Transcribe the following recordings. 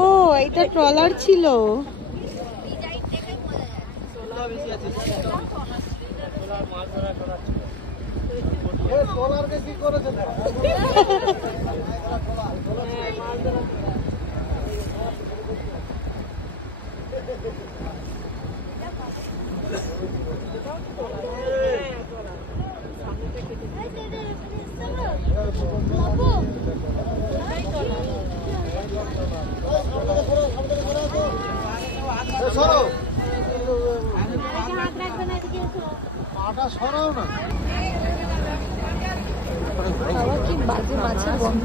ও এটা ট্রলার ছিল। কি বাজে মাছের গন্ধ।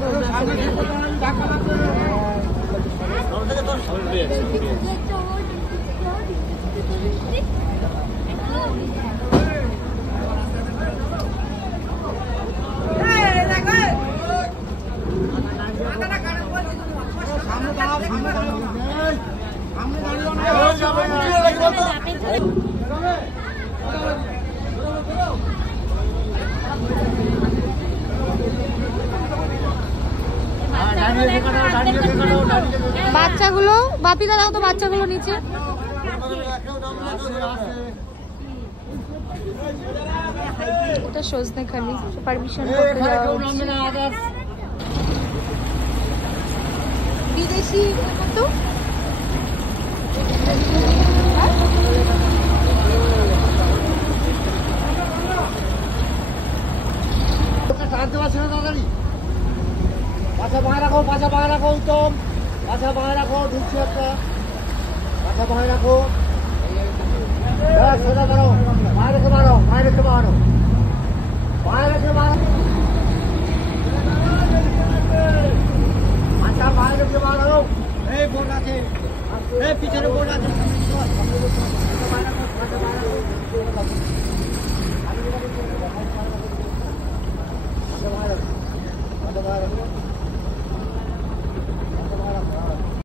বাচ্চাগুলো বাপিদা দাও তো, বাচ্চাগুলো নিচে। এটা সজনেখালি পারমিশন করতে যাওয়া হচ্ছে। বিদেশি তো পাশা বাঁধা রাখো, পাশা বাঁধা রাখো, উত্তম পাশা বাঁধা রাখো, ঢুকছে একটা পাশা বাঁধা রাখো, সোজা ধরো, মায়ের রেখে মারো, মায়ের রেখে মারো।